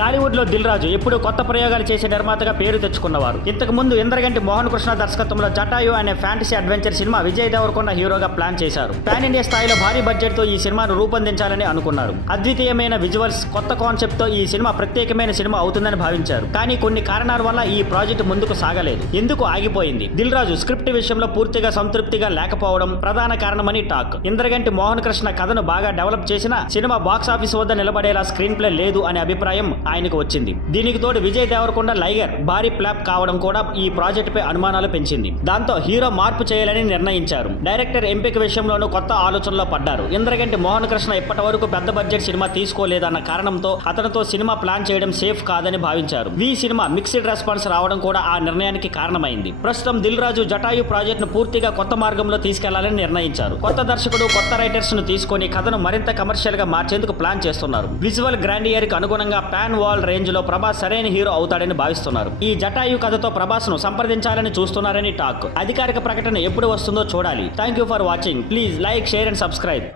టాలీవుడ్ లో దిల్ రాజు ఎప్పుడూ కొత్త ప్రయోగాలు చేసే నిర్మాతగా పేరు తెచ్చుకున్నవారు. ఇంతకు ముందు ఇంద్రగంటి మోహన్ కృష్ణ దర్శకత్వంలో జటాయు అనే fantasy adventure cinema Vijay Devarakonda హీరోగా ప్లాన్ చేశారు. పాన్ ఇండియా స్థాయిలో భారీ బడ్జెట్ తో ఈ సినిమాను రూపొందించాలని అనుకున్నారు. అద్వితీయమైన విజువల్స్, కొత్త కాన్సెప్ట్ తో ఈ సినిమా ప్రత్యేకమైన సినిమా అవుతుందని భావించారు. కానీ కొన్ని కారణాల వల్ల ఈ ప్రాజెక్టు ముందుకు సాగలేదు. ఎందుకు ఆగిపోయింది? దిల్ రాజు స్క్రిప్ట్ విషయంలో పూర్తిగా సంతృప్తిగా లేకపోవడం ప్రధాన కారణమని టాక్. ఇంద్రగంటి మోహన్ కృష్ణ కథను బాగా డెవలప్ చేసినా సినిమా బాక్స్ ఆఫీస్ వద్ద నిలబడేలా స్క్రీన్ ప్లే లేదు అనే అభిప్రాయం ఆయనకు వచ్చింది. దీనికి తోడు విజయ్ దేవరకొండ లైగర్ భారీ ఫ్లాప్ కావడం కూడా ఈ ప్రాజెక్ట్ పై అనుమానాలు పెంచింది. దాంతో హీరో మార్పు చేయాలని నిర్ణయించారు. డైరెక్టర్ ఎంపిక విషయంలోనూ కొత్త ఆలోచనలో పడ్డారు. ఇంద్రగంటి మోహన్ కృష్ణ ఇప్పటి వరకు పెద్ద బడ్జెట్ సినిమా తీసుకోలేదన్న కారణంతో అతనితో సినిమా ప్లాన్ చేయడం సేఫ్ కాదని భావించారు. ఈ సినిమా మిక్స్డ్ రెస్పాన్స్ రావడం కూడా ఆ నిర్ణయానికి కారణమైంది. ప్రస్తుతం దిల్ రాజు జటాయు ప్రాజెక్ట్ ను పూర్తిగా కొత్త మార్గంలో తీసుకెళ్లాలని నిర్ణయించారు. కొత్త దర్శకుడు, కొత్త రైటర్స్ ను తీసుకొని కథను మరింత కమర్షియల్ గా మార్చేందుకు ప్లాన్ చేస్తున్నారు. విజువల్ గ్రాండియర్ కి అనుగుణంగా పాన్ వాల్ రేంజ్ లో ప్రభాస్ సరైన హీరో అవుతాడని భావిస్తున్నారు. ఈ జటాయు కథతో ప్రభాస్ ను సంప్రదించాలని చూస్తున్నారని టాక్. అధికారిక ప్రకటన ఎప్పుడు వస్తుందో చూడాలి. Thank you for watching. Please like, share and subscribe.